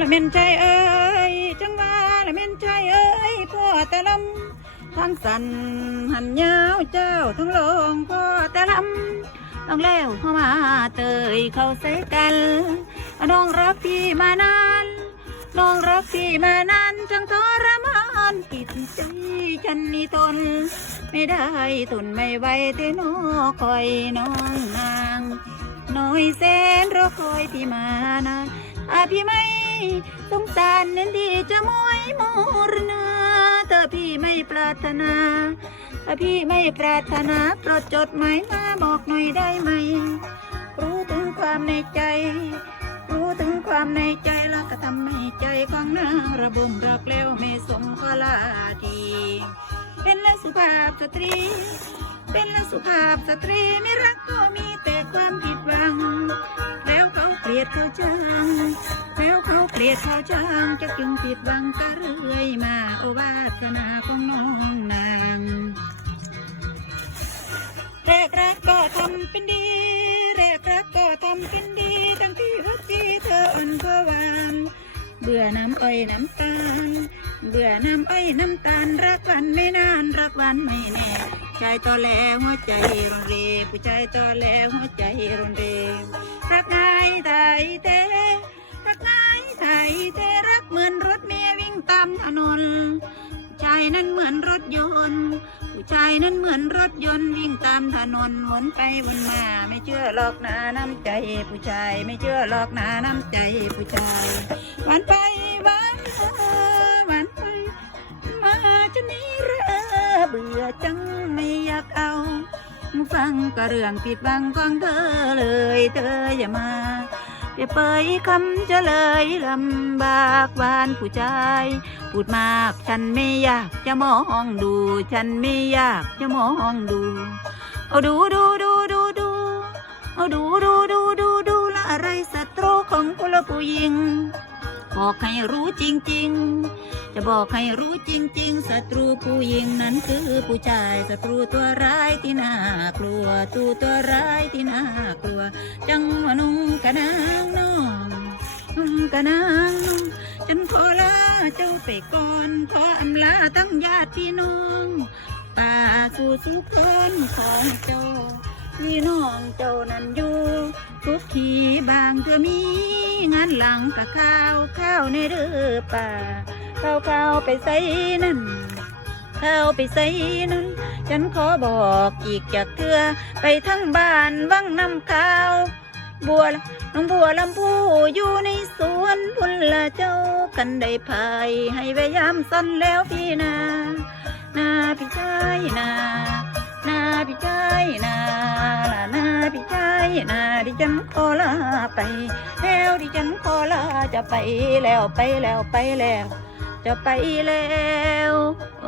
ละเม่นใจเอ้ยจังว่าละเม่นใจเอ้ยพ่อแต่ลำทั้งสันหันยาวเจ้าทั้งลงพ่อแต่ลำต้องแล้วเข้ามาเตยเข้าใส่กันน้องรักพี่มานานน้องรักพี่มานานจังทรมานจิตใจฉันนี่ทนไม่ได้ทนไม่ไหวแต่น้อคอยน้องนาง น้อยแสนรอคอยพี่มานาน อาพี่ไม่สงสารเน้นดีจะมวยมรณาถ้าพี่ไม่ปรารถนาถ้าพี่ไม่ปรารถนาโปรดจดหมายมาบอกหน่อยได้ไหม รู้ถึงความในใจ รู้ถึงความในใจแล้วก็ทำให้ใจของนางระบมรักเร็วไม่สมกลาทีเป็นและสุภาพสตรี เป็นและสุภาพสตรีไม่รักก็มีแต่ เขาเขาจังจะจึงผิดหวังก็เรื่อยมาโอวาสนาของน้องนางแรกรักก็ทำเป็นดีแรกรักก็ทำเป็นดีทั้งที่หัวใจเธออ่อนก็หวานเบื่อน้ำอ้อยน้ำตาล เบื่อน้ำอ้อยน้ำตาล รักวันไม่นานรักวันไม่แน่ใจต่อแลหัวใจรุนเรผู้ใจต่อแลหัวใจรุนเรรักไท ใจนั้นเหมือนรถยนต์ ผู้ชายนั้นเหมือนรถยนต์วิ่งตามถนนวนไปวนมาไม่เชื่อหรอกนาน้ำใจผู้ชายไม่เชื่อหรอกนาน้ำใจผู้ชายวันไปวันมาวันไปมาจะนี้เรอเบื่อจังไม่อยากเอา ฟังก็เรื่องผิดหวังของเธอเลยเธออย่ามา จะเปยคำจะเลยลำบากหวานผู้ชาย พูดมากฉันไม่อยากจะมองดู ฉันไม่อยากจะมองดูเอาดูดูดูดูดูเอาดูดูดูดูดูละอะไรศัตรูของกุณผู้หญิง บอกให้รู้จริง ๆ จะบอกให้รู้จริง ๆ ศัตรูผู้หญิงนั้นคือผู้ชาย ศัตรูตัวร้ายที่น่ากลัวตูตัวร้ายที่น่ากลัว จังหวะนุ่งกะนางน้องนุ่งกะนางน้องฉันขอลาเจ้าไปก่อนขออำลาทั้งญาติพี่น้องป่าสู่สุคนของเจ้าพี่น้องเจ้านั้นอยู่ทุกทีบางเธอมีงานหลังกับข้าวข้าวในเรือป่า ข้าวข้าวไปใส่นั่นข้าวไปใส่นั่นฉันขอบอกอีกจากเธอไปทั้งบ้านวังน้ำข้าว บัวน้องบัวลำพูอยู่ในสวนพุ่นละเจ้ากันได้พายให้พยายามสั้นแล้วพี่นานาพี่ชายนานาพี่ชายนาละนาพี่ชายนาดิฉันขอลาไป แล้วดิฉันขอลาจะไปแล้วไปแล้วไปแล้ว จะไปแล้วอ